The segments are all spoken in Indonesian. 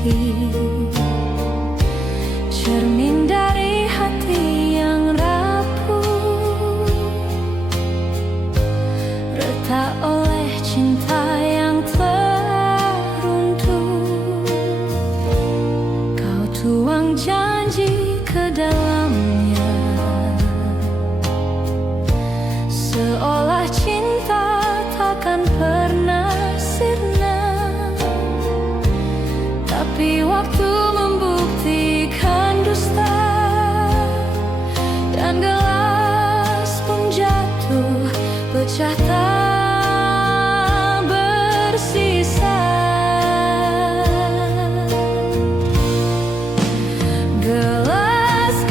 sepi, cermin dari hati yang rapuh, retak oleh cinta yang teruntuh. Kau tuang janji ke dalamnya, seolah cinta takkan pernah sirna. Tapi waktu membuktikan dusta, dan gelas pun jatuh pecah tak bersisa. Gelas-gelas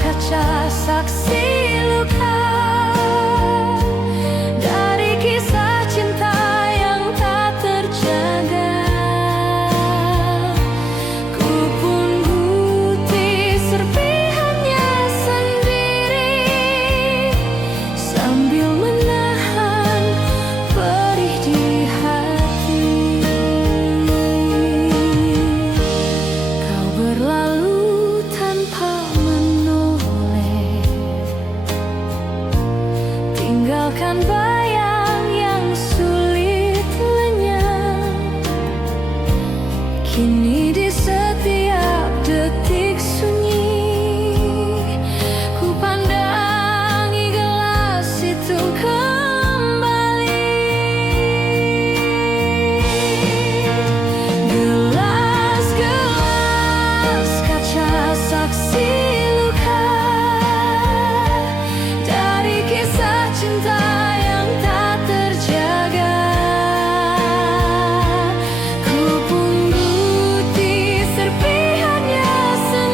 kaca saksi luka dari kisah cinta yang tak terjaga. Ku pun buti serpihannya sendiri, sambil menahan perih di hati. Kau berlalu tanpa menoleh, tinggalkan bayang yang sulit lenyap. Kini di setiap detik sunyi, ku pandangi gelas itu kembali. Gelas-gelas kaca saksi luka dari kisah cinta yang tak terjaga. Ku pun buti serpihannya sendiri,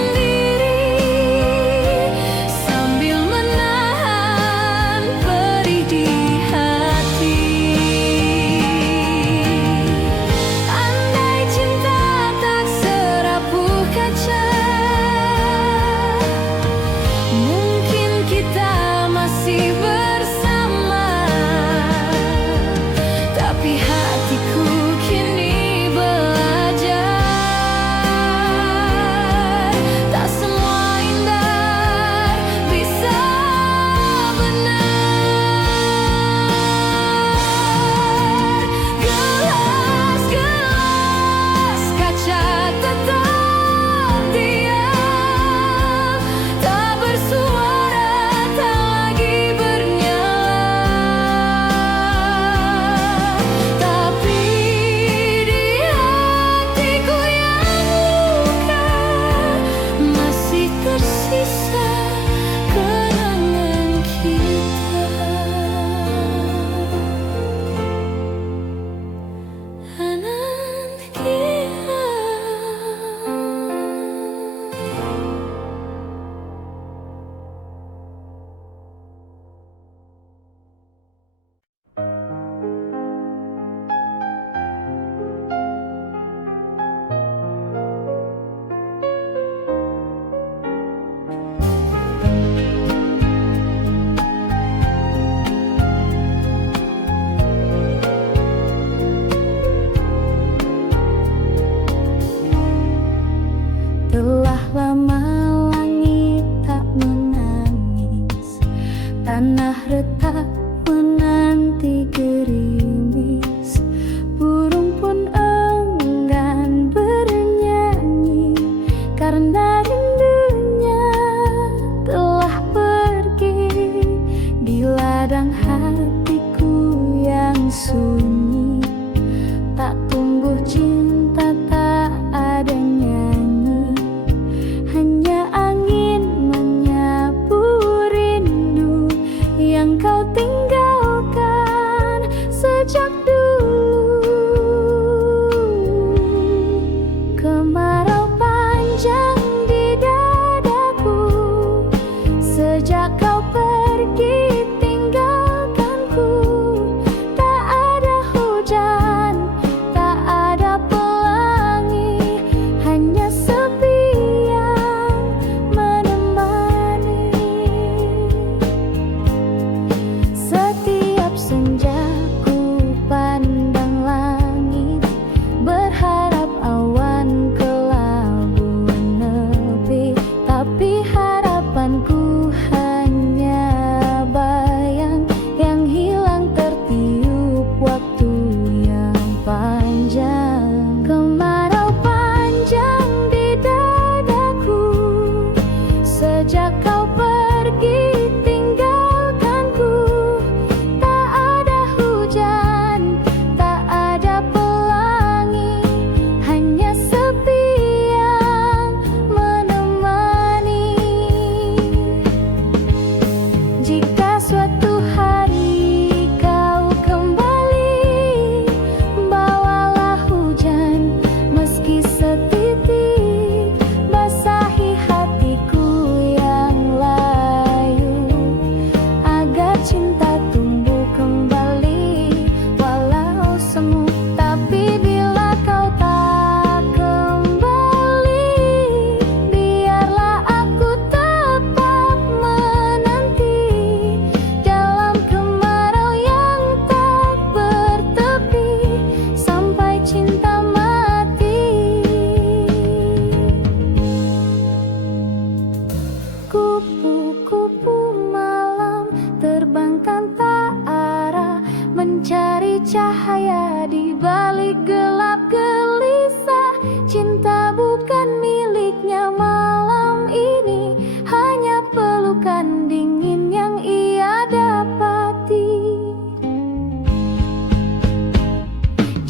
cinta bukan miliknya malam ini, hanya pelukan dingin yang ia dapati.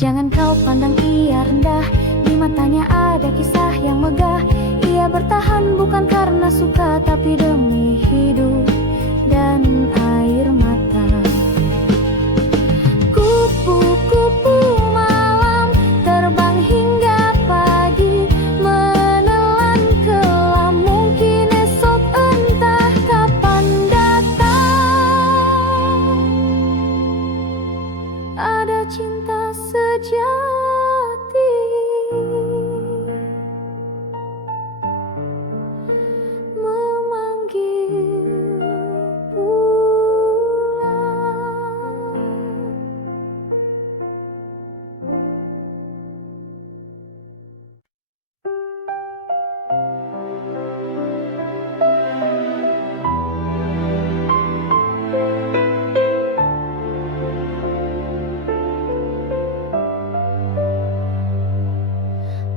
Jangan kau pandang ia rendah, di matanya ada kisah yang megah. Ia bertahan bukan karena suka, tapi demi hidup dan air mata. Kupu-kupu malam terbang hingga pagi, menelan kelam, mungkin esok entah kapan datang. Ada cinta sejati memanggil pulang.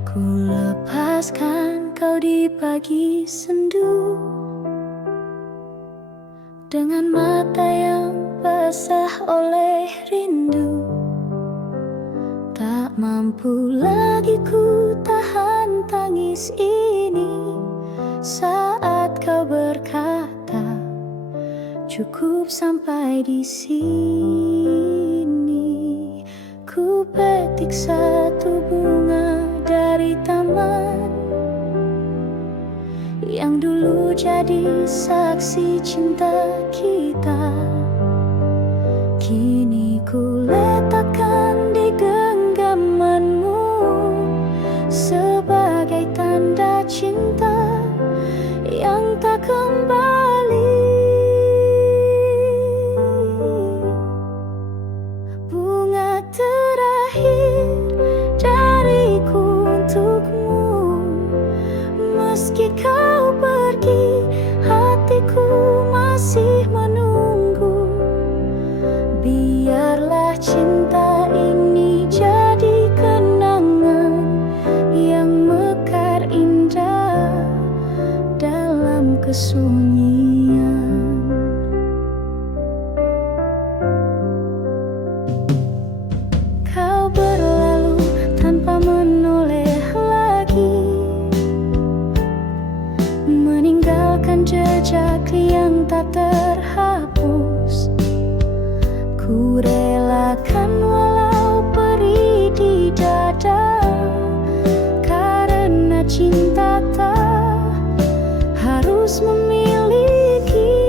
Ku lepaskan kau di pagi sendu, dengan mata yang basah oleh rindu. Tak mampu lagi ku tahan tangis ini, saat kau berkata cukup sampai di sini. Ku petik satu bunga dari taman yang dulu jadi saksi cinta kita. Kini ku letakkan di genggamanmu sebagai tanda cinta yang tak kembali. Bunga terakhir dariku untukmu, meski kau pergi, hatiku masih menunggu. Biarlah cinta ini jadi kenangan yang mekar indah dalam kesunyian. Kau berlalu tanpa menoleh lagi, meninggalkan jejak yang tak terhapus. Ku relakan walau perih di dada, karena cinta tak harus memiliki.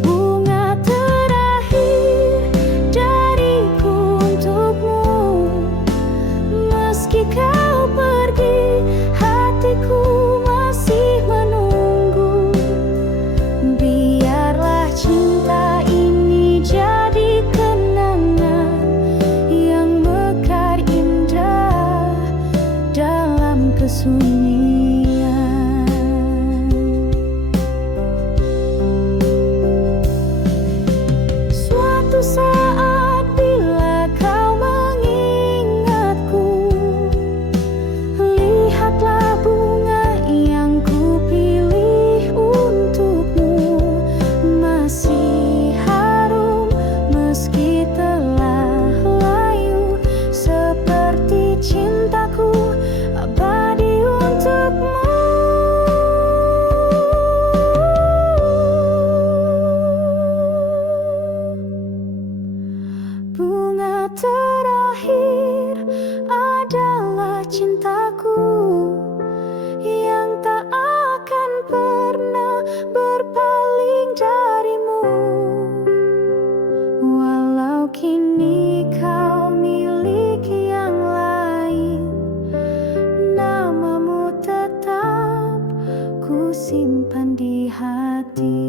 Bunga terakhir dariku untukmu, meski kau pergi, hatiku masih menunggu. Biarlah cinta ini jadi kenangan yang mekar indah dalam kesunyian. Suatu saat bila kau mengingatku, lihatlah bunga yang ku pilih untukmu, masih harum meski telah layu, seperti cintaku abadi untukmu. Bunga terakhir adalah cintaku yang tak akan pernah berpaling darimu. Walau kini kau miliki yang lain, namamu tetap ku simpan di hati.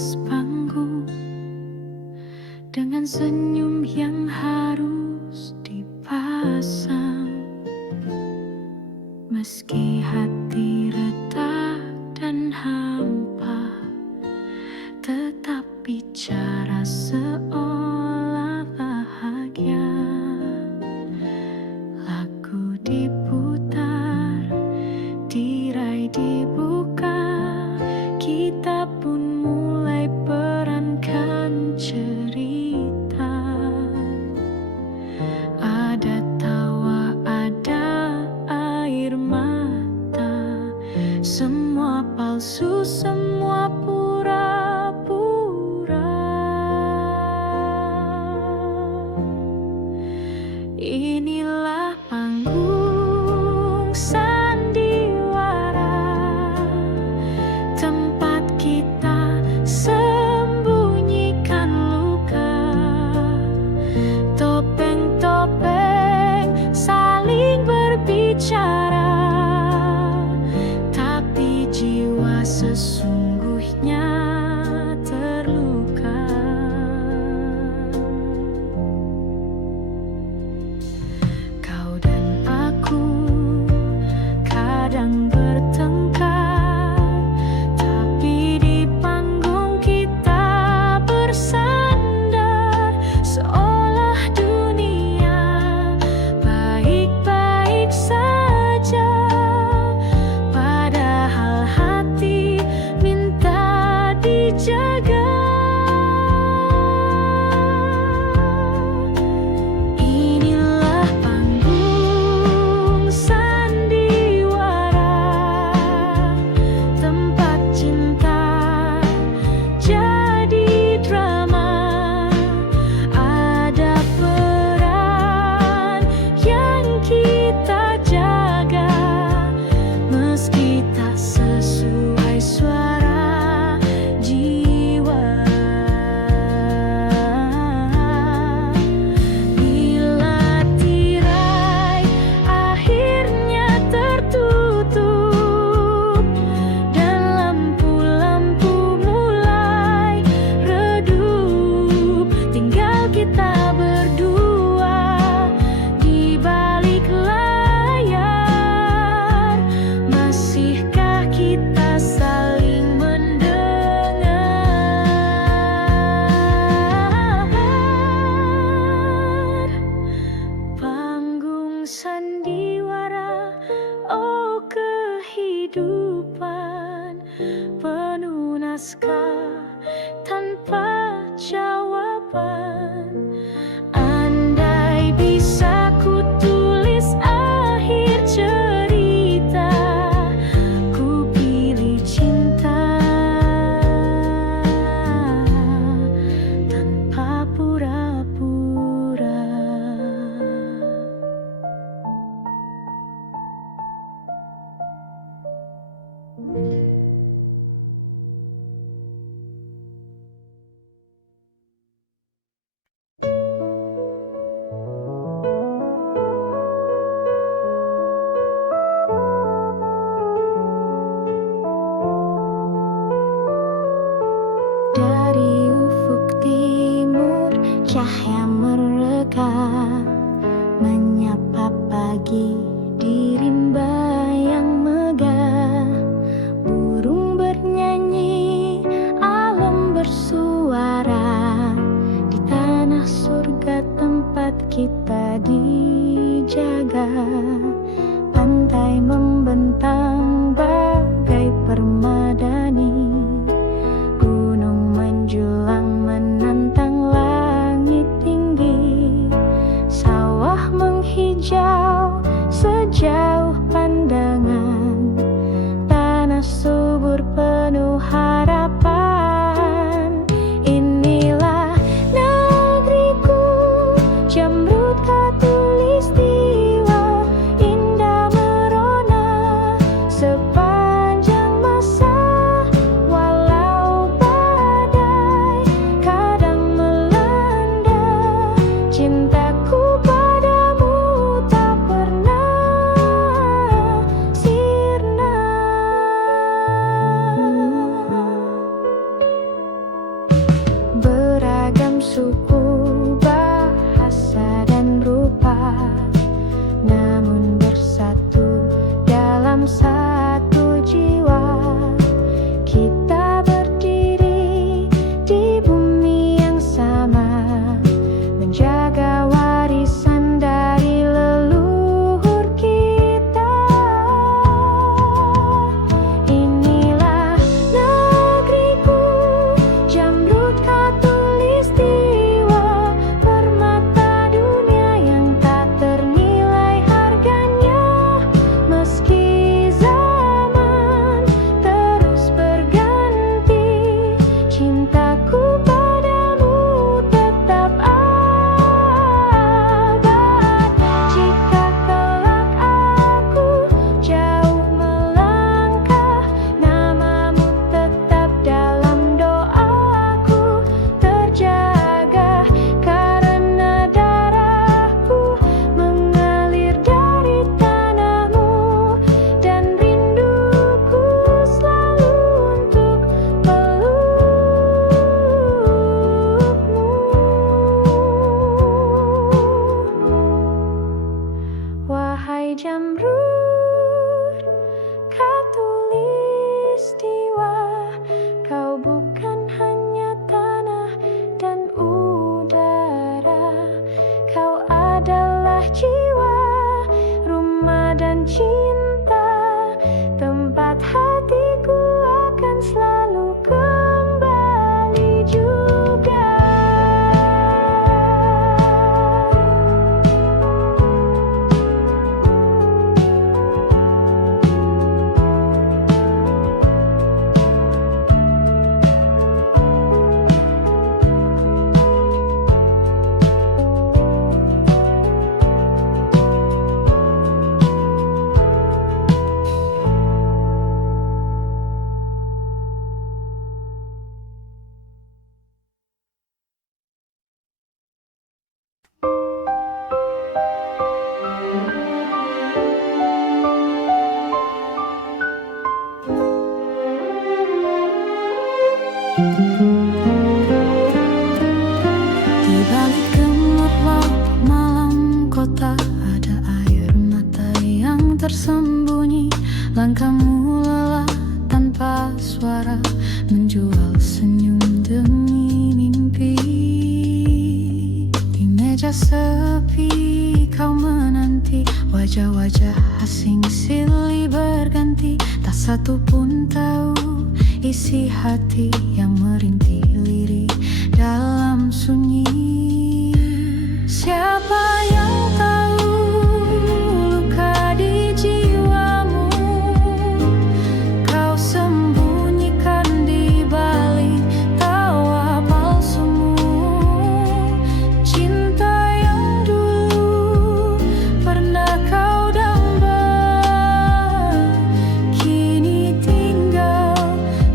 atas panggung dengan senyum yang harus dipasang. Meski hati retak dan hampa, tetap bicara seolah bahagia. Lagu diputar, tirai dibuka, kita pun mulai perankan cerita. Ada tawa, ada air mata, semua palsu, semua pura-pura. Inilah panggung sandiwara, tempat kita sembunyikan luka. Topeng-topeng saling berbicara, tapi jiwa sesungguhnya terluka. Kau dan aku kadang bertengkar, tapi di panggung kita bersandar, seolah dunia baik-baik saja, padahal hati minta dijaga. Inilah panggung sandiwara, tempat cinta jadi drama. Ada peran yang kita jaga, meski tak sesuai suara jiwa. Bila tirai akhirnya tertutup dan lampu-lampu mulai redup, tinggal kita berdua di balik layar. Masihkah kita saling mendengar? Panggung sandiwara, oh kehidupan penuh naskah tanpa jawaban. Andai bisa ku tulis akhir cerita, ku pilih cinta tanpa pura-pura. Dari ufuk timur, cahaya mereka menyapa pagi di rimba yang megah. Burung bernyanyi, alam bersuara, di tanah surga tempat kita dijaga. Pantai membentang bagai permadani, gunung menjulang menantang langit tinggi, sawah menghijau sejauh pandangan, tanah subur penuh harapan. Inilah negeriku, Jamrud Khatulistiwa, indah merona sepanjang masa. Walau badai kadang melanda, cintaku padamu tak pernah sirna. adalah jiwa, rumah dan cinta, tempat hatiku akan selalu kembali juga. Di balik gemerlap malam kota ada air mata yang tersembunyi. Langkahmu lelah tanpa suara, menjual senyum demi mimpi. Di meja sepi kau menanti, wajah-wajah asing silih berganti. Tak satu pun tahu isi hati yang merintih lirik dalam sunyi. Siapa yang tahu luka di jiwamu kau sembunyikan di balik tawa palsumu. Cinta yang dulu pernah kau damba, kini tinggal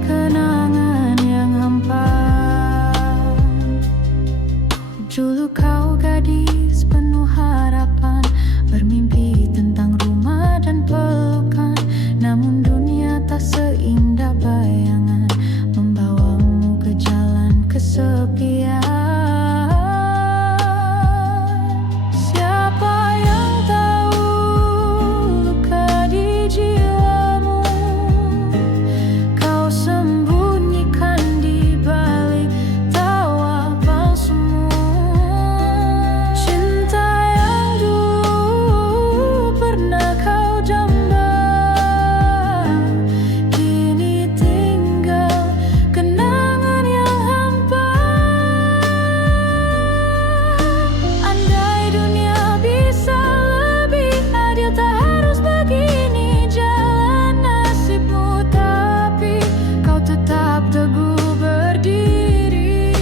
kenangan yang hampa. Dulu kau gadis penuh harapan, bermimpi tentang rumah dan pelukan. Namun dunia tak seindah bayangan, membawamu ke jalan kesepian. Siapa yang tahu luka di jiwamu kau sembunyikan di balik tawa palsumu. Cinta yang dulu pernah kau jamba, kini tinggal kenangan yang hampa. Andai dunia bisa lebih adil, tak harus begini jalan nasibmu, tapi kau tetap teguh berdiri.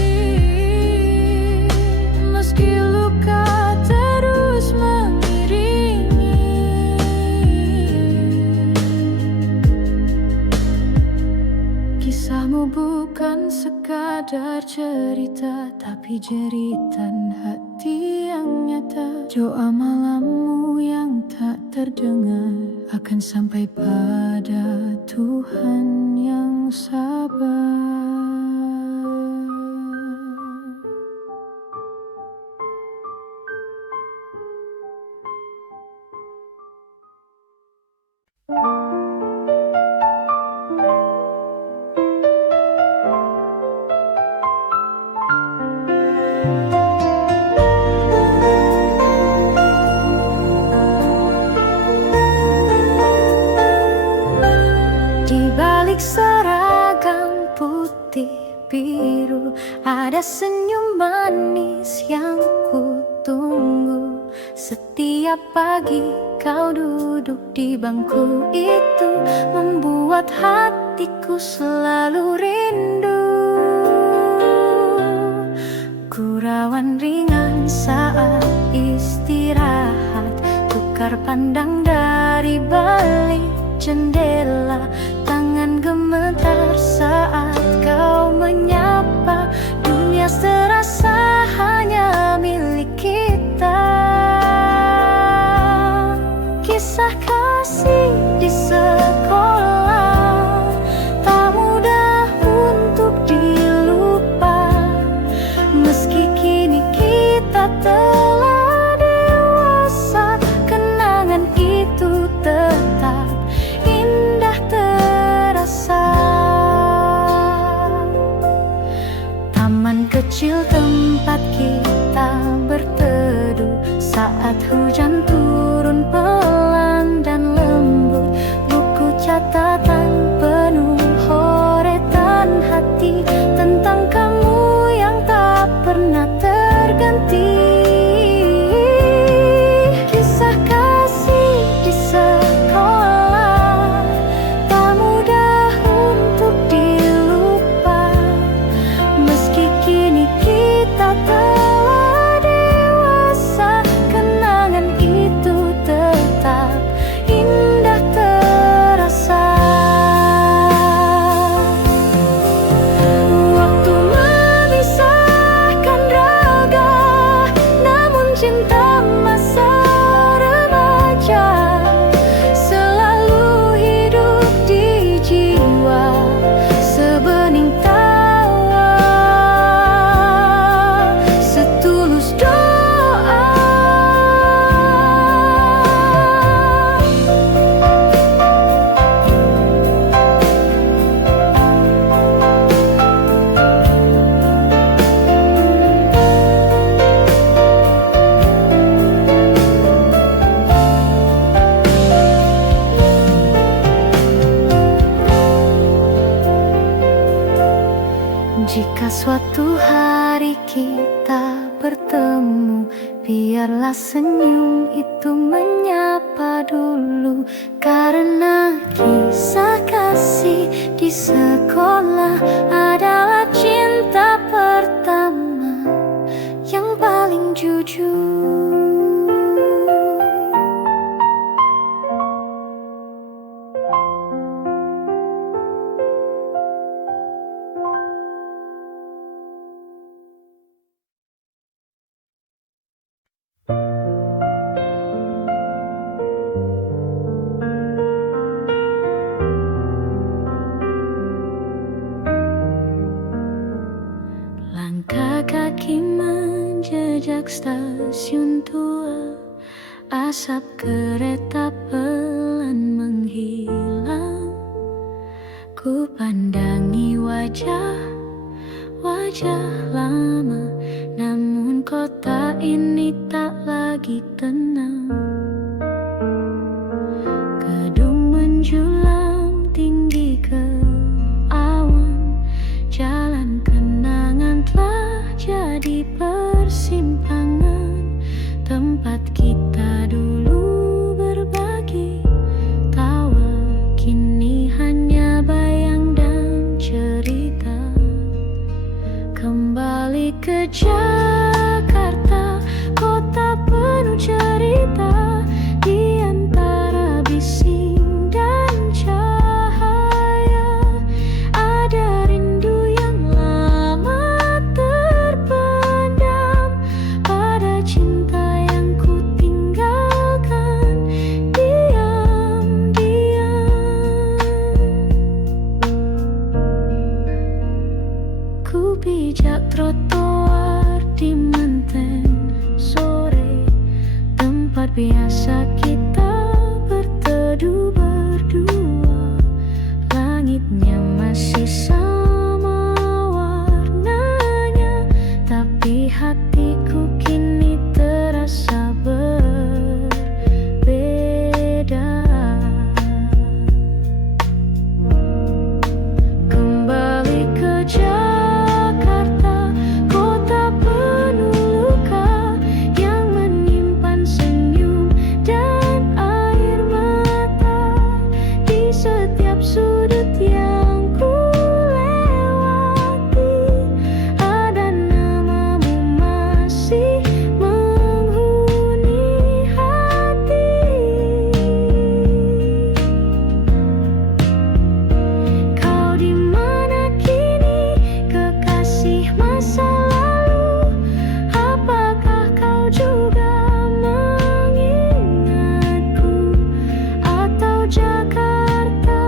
Meski luka terus mengiringi, kisahmu bukan sekadar cerita, tapi jeritan hati yang nyata. Doa malammu yang tak terdengar akan sampai pada Tuhan yang sabar. Di balik seragam putih biru ada senyum manis yang ku tunggu. Setiap pagi kau duduk di bangku itu, membuat hatiku selalu rindu. Gurauan ringan saat istirahat, tukar pandang dari balik jendela. Tangan gemetar saat kau menyapa, dunia serasa hanya milik kita. Kisah kasih di sekolah tak mudah untuk dilupa. Meski kini kita telah dewasa, kenangan itu tetap indah terasa. Taman kecil teman bertemu, biarlah senyum itu menyapa dulu. Karena kisah kasih di sekolah adalah cinta pertama yang paling jujur. Langkah kaki menjejak stasiun tua, asap kereta pelan menghilang. Ku pandangi wajah lama, namun kota ini tak lagi tenang. Gedung menjulang tinggi ke awan, jalan kenangan telah jadi persimpangan, tempat kita dulu berbagi tawa, kini hanya bayang dan cerita. Kembali ke Jakarta, kota penuh cerita, di antara bising dan cahaya ada rindu yang lama terpendam pada cinta yang ku tinggalkan diam-diam. Ku pijak trotoar di Menteng sore, tempat biasa kita berteduh berdua. Langitnya masih sama warnanya, tapi hatiku kini terasa berbeda. Kembali ke Jakarta, kota penuh luka yang menyimpan senyum dan air mata. Di setiap sudut yang ku lewati, ada namamu masih menghuni hati. Kau di mana kini, kekasih masa lalu? Apakah kau juga mengingatku? Atau Jakarta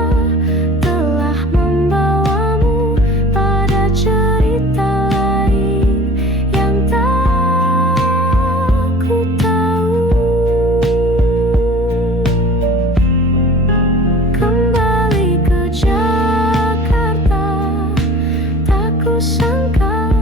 telah membawamu pada cerita lain yang tak ku tahu? Kembali ke Jakarta, tak kusangka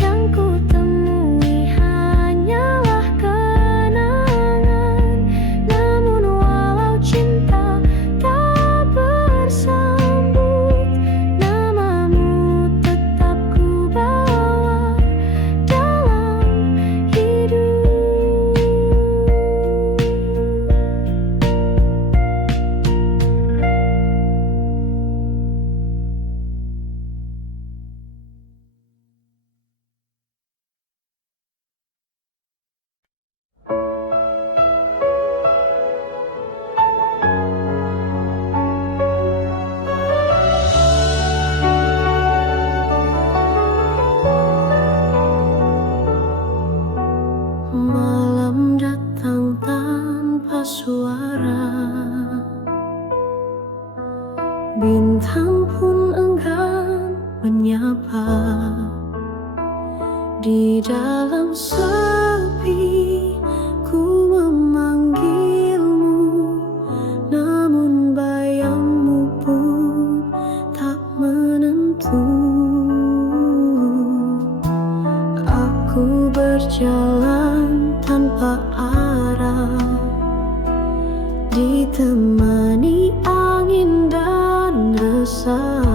yang ku temui hanyalah kenangan. Namun walau cinta tak bersambut, namamu tetap ku bawa dalam hidup. Malam datang tanpa suara, bintang pun enggan menyapa. Di dalam sepi ku memanggilmu, namun bayangmu pun tak menentu. Aku berjalan tanpa arah, ditemani angin dan resah.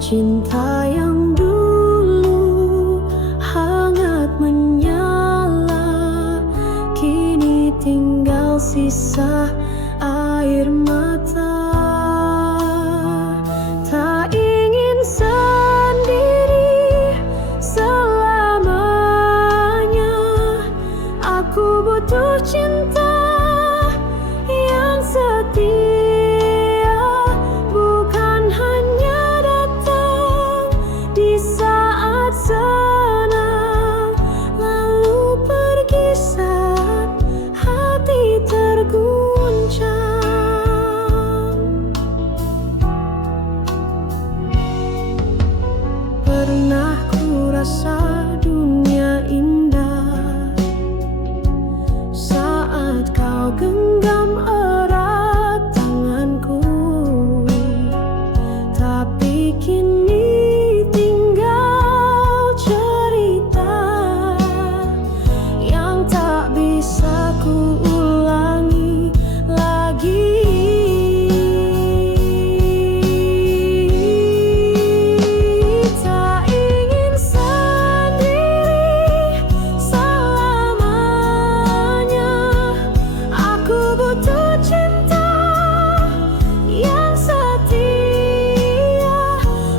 Cinta yang dulu hangat bisa air mata. Tak ingin sendiri selamanya. Aku butuh cinta yang setia, bukan hanya datang di saat senang, lalu pergi saat hati terguncang. Pernah ku rasa dunia indah saat kau genggam erat tanganku, tapi kini tinggal cerita yang tak bisa ku ulangi lagi. Tak ingin sendiri selamanya. Aku butuh cinta yang setia,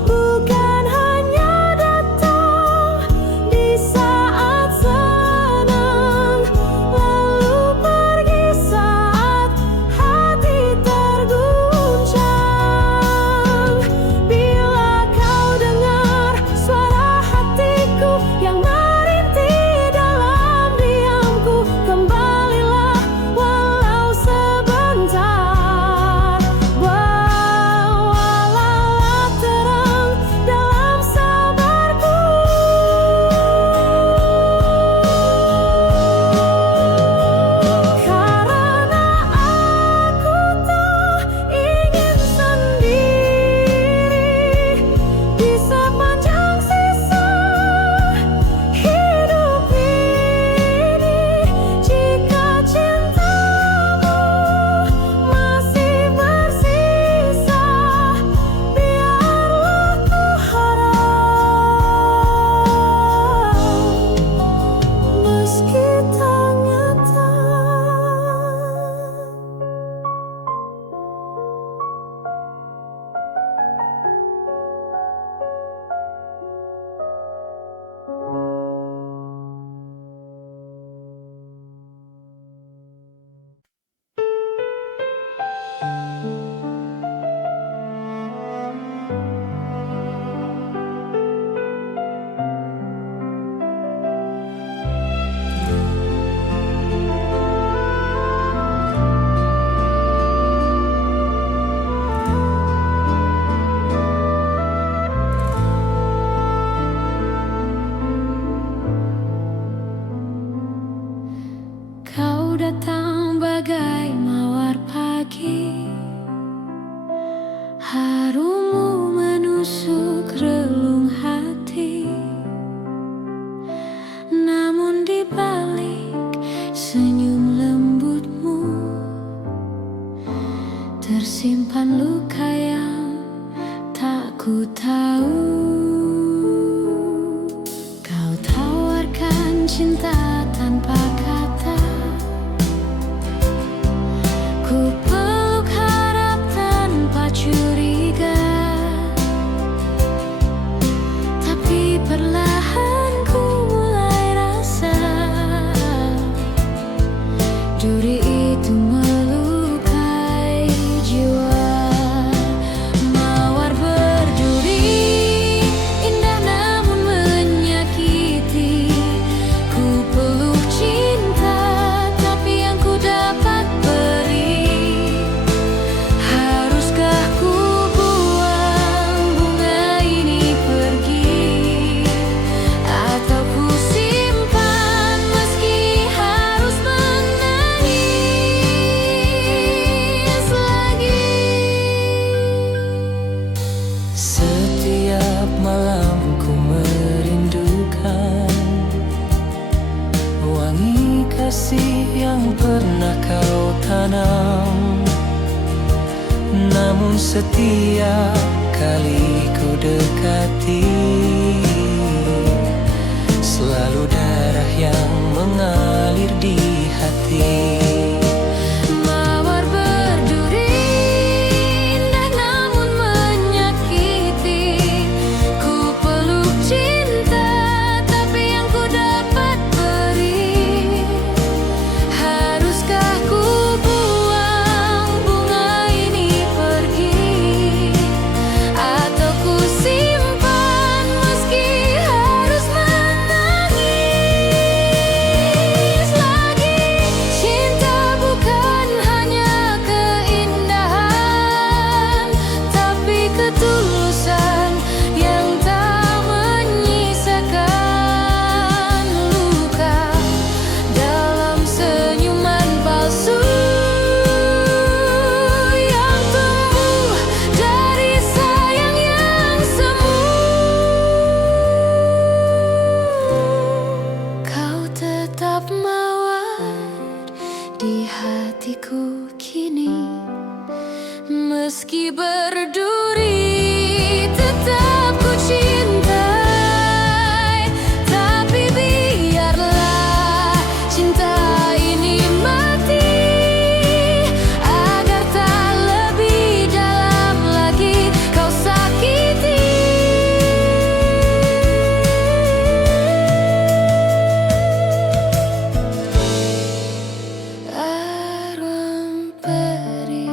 bukan hanya datang di saat senang, lalu pergi saat hati terguncang. Bila kau dengar suara hatiku yang merintih dalam diamku, kembalilah walau sebentar. Bawalah terang dalam sabarku. Karena aku tak ingin sendiri di sepanjang sisa hidup ini. Jika cintamu masih bersisa, biarlah ku harap meski tak nyata. Kau datang bagai mawar pagi, harummu menusuk relung hati. Namun di balik senyum lembutmu tersimpan luka yang tak ku tahu. Kau tawarkan cinta tanpa kata, ku peluk harap tanpa curiga, tapi perlahan ku mulai rasa duri itu melukai jiwa. Mawar berduri indah namun menyakiti, ku peluk cinta tapi yang ku dapat beri. Haruskah ku buang bunga ini pergi, atau ku simpan meski harus menangis lagi? Setiap malam ku merindukan wangi kasih yang pernah kau tanam. Namun setiap kali ku dekati, selalu darah yang mengalir di hati. hatiku kini, meski berduri tetap ku cintai. Tapi biarlah cinta ini mati, agar tak lebih dalam lagi kau sakiti. Arwah peri.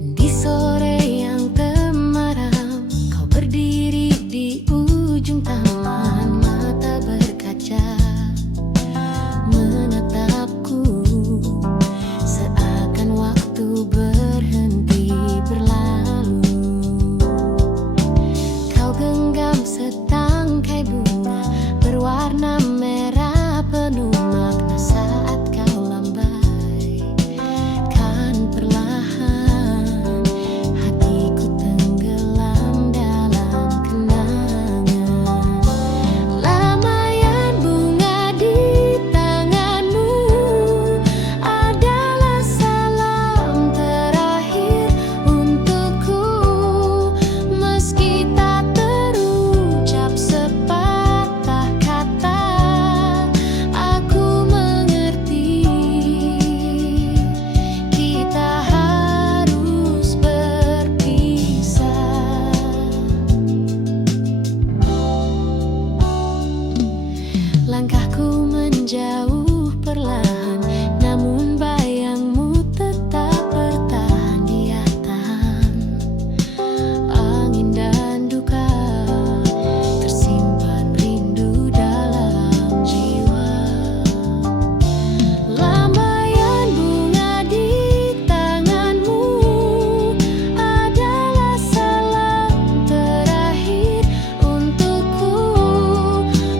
Di sore yang temaram, kau berdiri di ujung taman, mata berkaca menatapku, seakan waktu berhenti berlalu. Kau genggam setangkai bunga berwarna merah penuh makna saat kau lambai. Kan perlahan hatiku tenggelam dalam kenangan. Lambaian bunga di tanganmu adalah salam terakhir untukku, meski tak terucap sepatah kata. Aku mengerti kita harus berpisah. Langkahku menjauh perlahan, namun bayangmu tetap bertahan. Dia tahan angin dan duka, tersimpan rindu dalam jiwa. Lambaian bunga di tanganmu adalah salam terakhir untukku,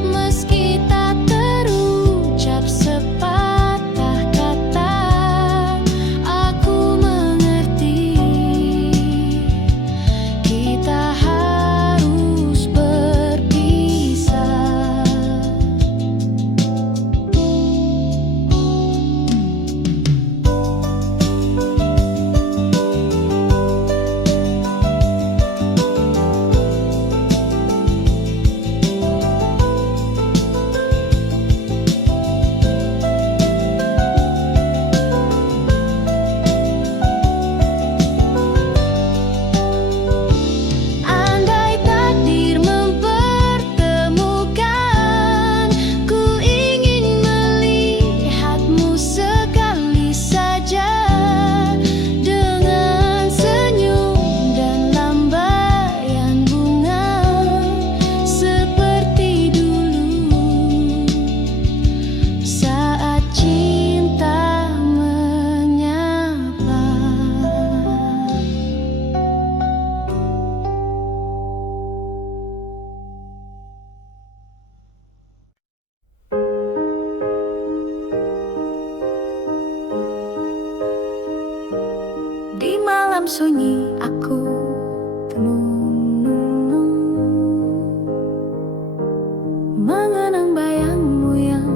meski tak terucap sepatah kata. Aku mengerti kita harus berpisah. Andai takdir mempertemukan, ku ingin melihatmu sekali saja, dengan senyum dan lambaian bunga seperti dulu saat cinta menyapa. Di malam sunyi aku tenung, mengenang bayangmu yang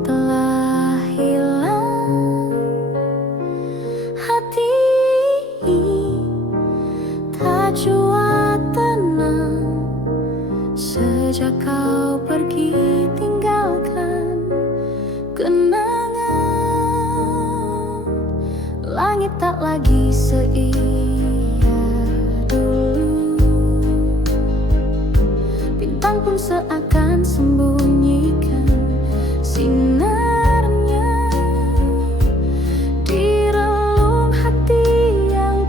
telah hilang. Hati tak jua tenang sejak kau pergi tinggalkan kenangan. Langit tak lagi seia dulu, bintang pun seakan sembunyikan sinarnya di relung hati yang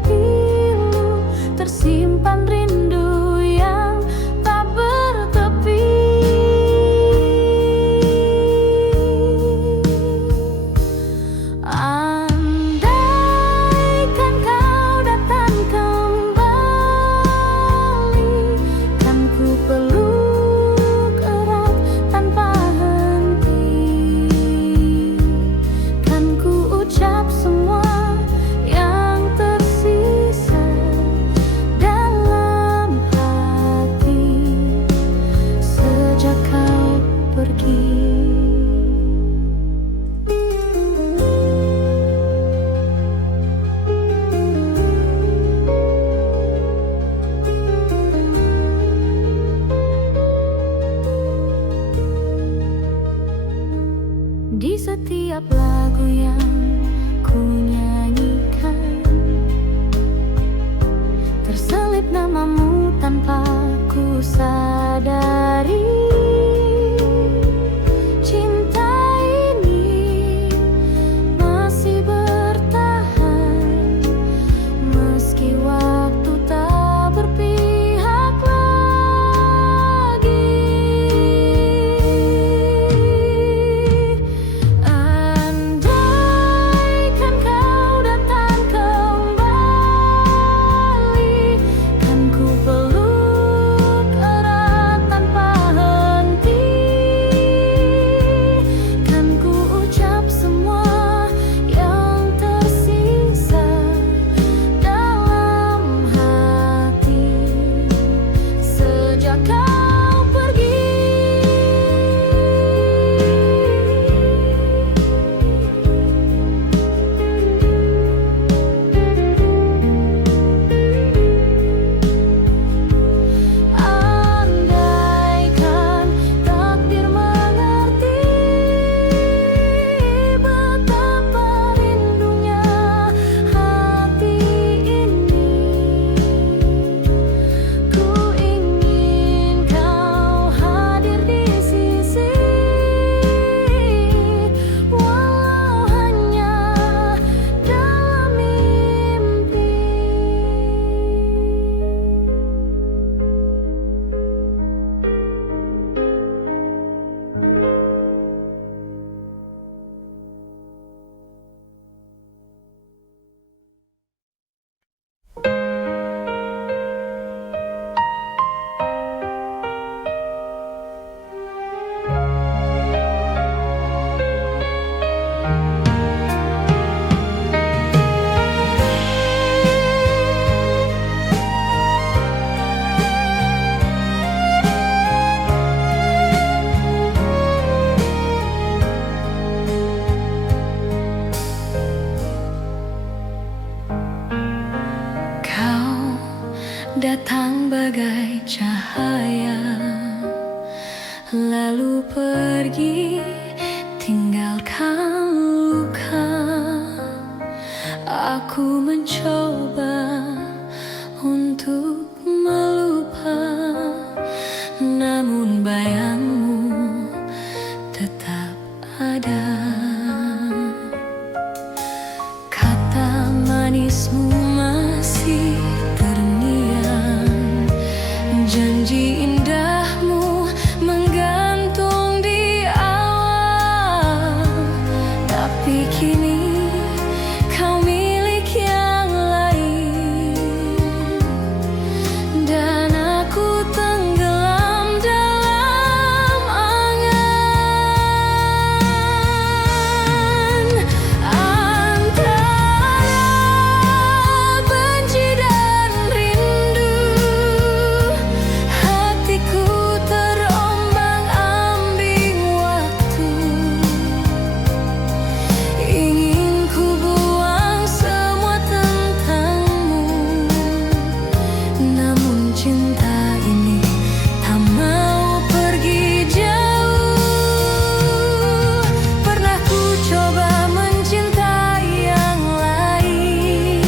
datang bagai cahaya, lalu pergi tinggalkan luka. Aku mencoba untuk melupa, namun bayangmu tetap ada. Kata manismu masih terngiang, janji indahmu menggantung di awal. Tapi kini kau milik yang lain, dan aku tenggelam dalam angan. Antara benci dan rindu, hatiku terombang-ambing waktu. Ingin ku buang semua tentangmu, namun cinta ini tak mau pergi jauh. Pernah ku coba mencintai yang lain,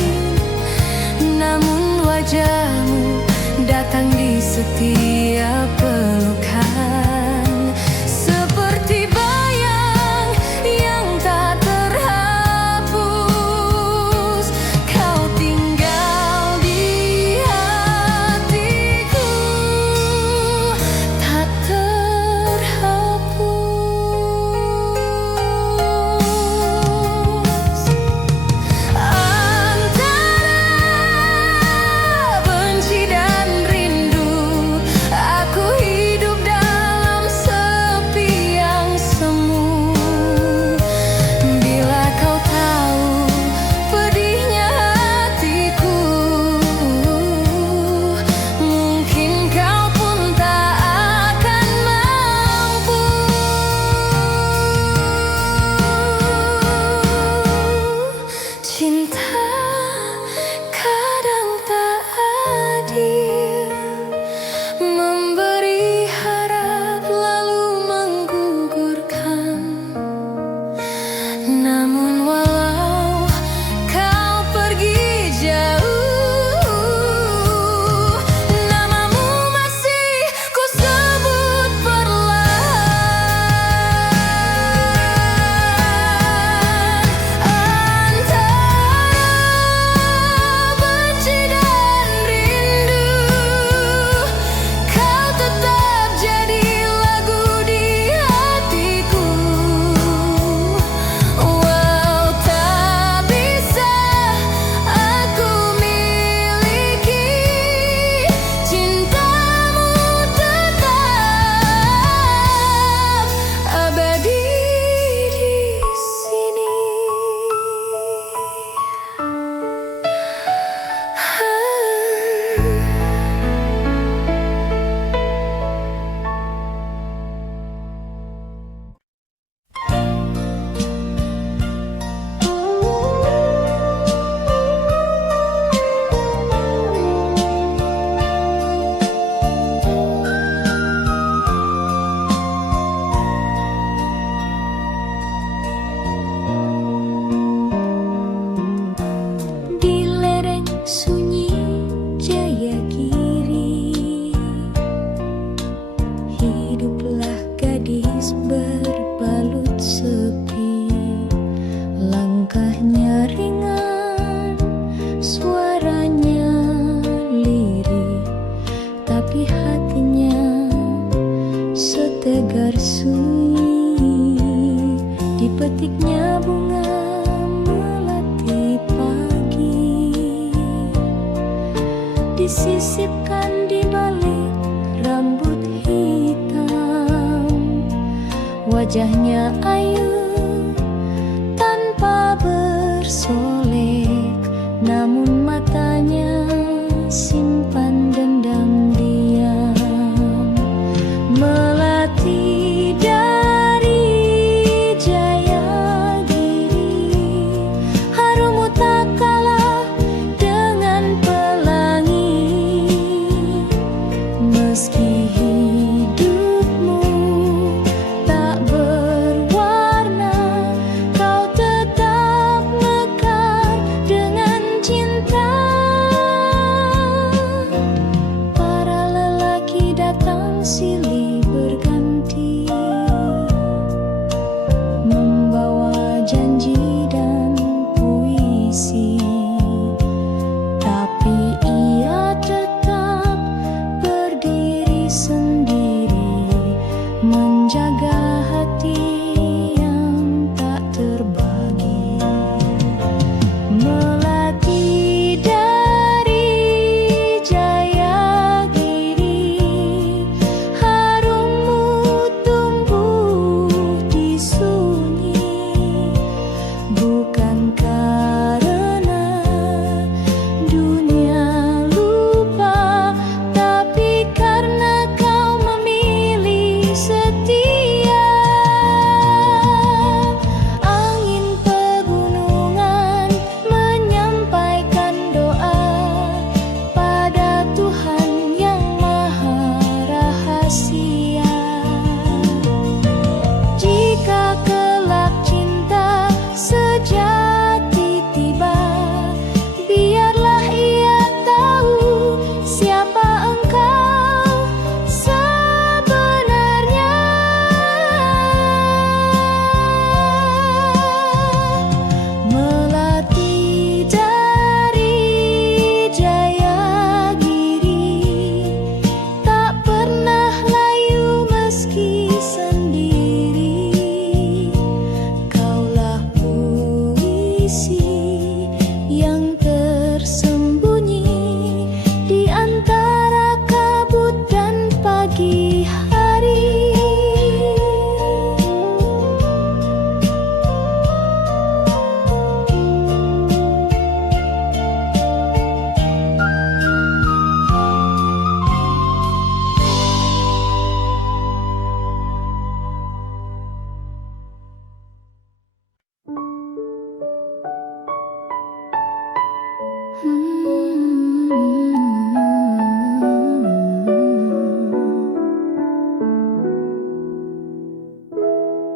namun wajahmu datang di setiap pelukan, seperti bayang yang tak terhapus. Kau tinggal di hatiku, tak terhapus. Antara benci dan rindu, aku hidup dalam sepi yang semu. Bila kau tahu pedihnya hatiku, mungkin kau pun tak akan mampu. Cinta kadang tak adil, memberi harap lalu menggugurkan. Namun walau kau pergi jauh, namamu masih ku sebut perlahan. Antara benci dan rindu, kau tetap jadi lagu di hatiku. Walau tak bisa aku miliki, cintamu tetap abadi di sini. Di lereng sunyi Jayagiri, hiduplah gadis berbalut sepi. Langkahnya ringan, suaranya lirih, tapi hatinya setegar sunyi. Dipetiknya bunga melati pagi, disisipkan di balik rambut hitam. Wajahnya ayu tanpa bersolek, namun matanya simpan dendam diam. Melati dari Jayagiri, harumu tak kalah dengan pelangi. sisi yang tersembunyi di antara kabut dan pagi hari.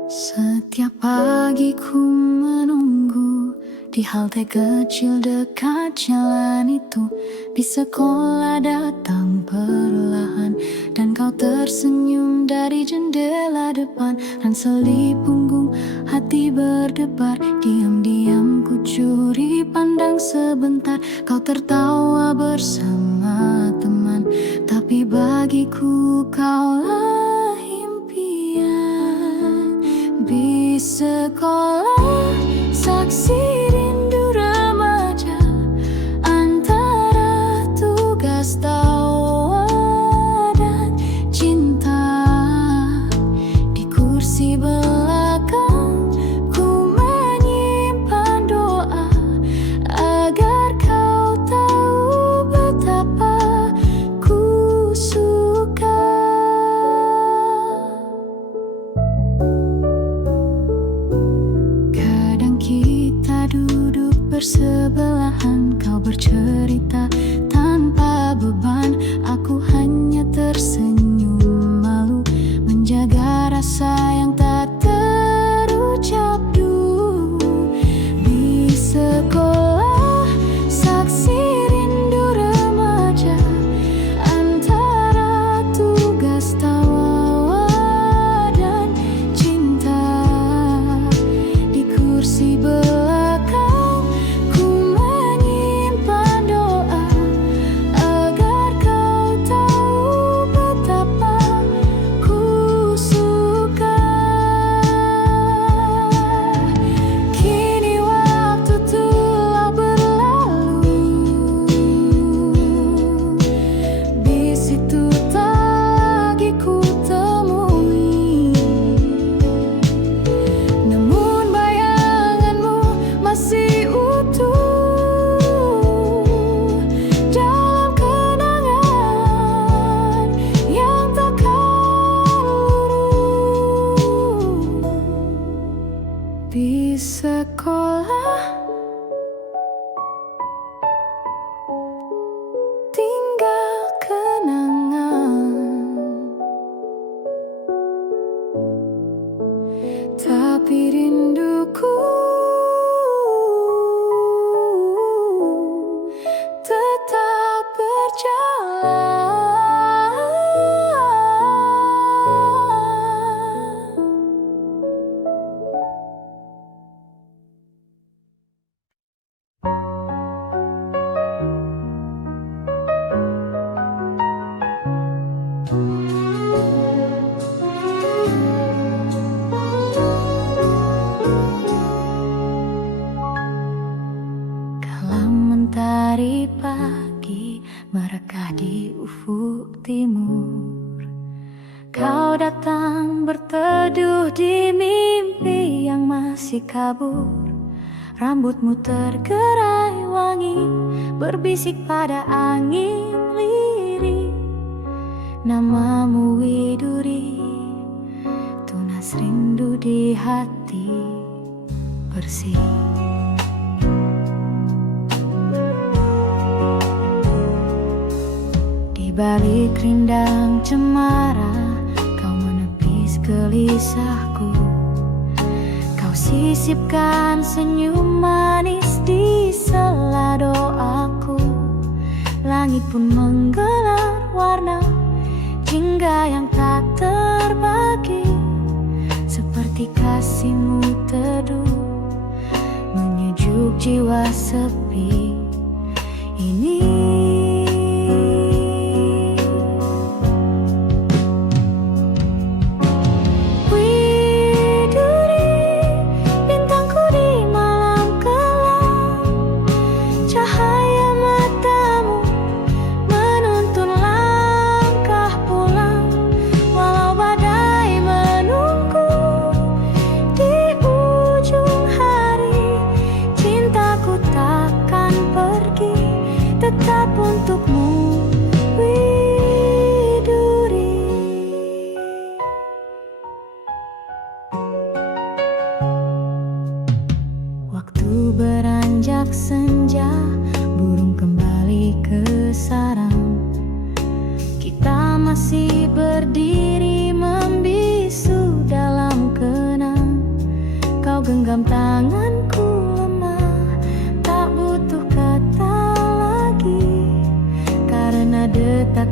Setiap pagi ku menunggu di halte kecil dekat jalan itu. Di sekolah datang perlahan dan kau tersenyum dari jendela depan. Ransel di punggung, hati berdebar. Diam-diam ku curi pandang sebentar. Kau tertawa bersama teman, tapi bagiku kaulah impian. Di sekolah saksi rindu remaja antara tugas tawa dan cinta. Di kursi belakang ku menyimpan doa agar kau tahu betapa ku suka. Duduk bersebelahan, kau bercerita tanpa beban. Aku hanya tersenyum malu, menjaga rasa yang tak terucap dulu. Di sekolah saksi rindu remaja antara tugas tawa dan cinta. Di kursi belakang di sekolah tinggal kenangan, tapi rinduku tetap berjalan. Mentari pagi merekah di ufuk timur. Kau datang berteduh di mimpi yang masih kabur. Rambutmu tergerai wangi, berbisik pada angin lirih. Namamu Widuri, tunas rindu di hati bersih. Di balik rindang cemara, kau menepis gelisahku. Kau sisipkan senyum manis di sela doaku. Langit pun menggelar warna hingga yang tak terbagi. Seperti kasihmu teduh menyejuk jiwa sepi ini. Widuri, bintangku di malam gelap.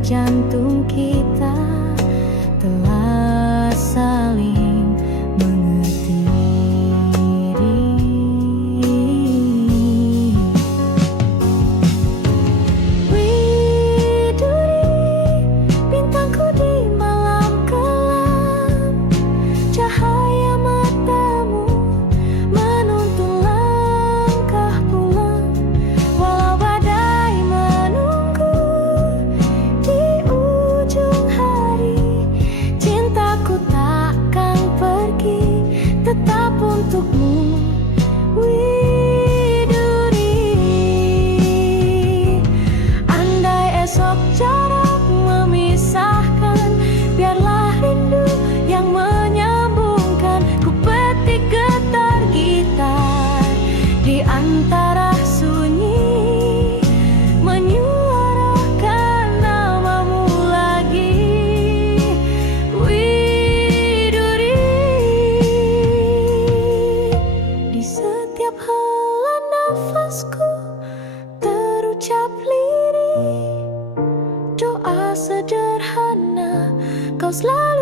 jantung kita telah saling mengerti. Widuri, bintangku di malam kelam, cahaya matamu menuntun langkah pulang. Walau badai menunggu di ujung hari, cintaku takkan pergi, tetap untukmu. Widuri, andai esok jarak memisahkan, biarlah rindu yang menyambungkan. Ku petik getar gitar di antara sunyi, menyuarakan namamu lagi. Widuri, di setiap hela nafasku terucap lirih doa sederhana, kau selalu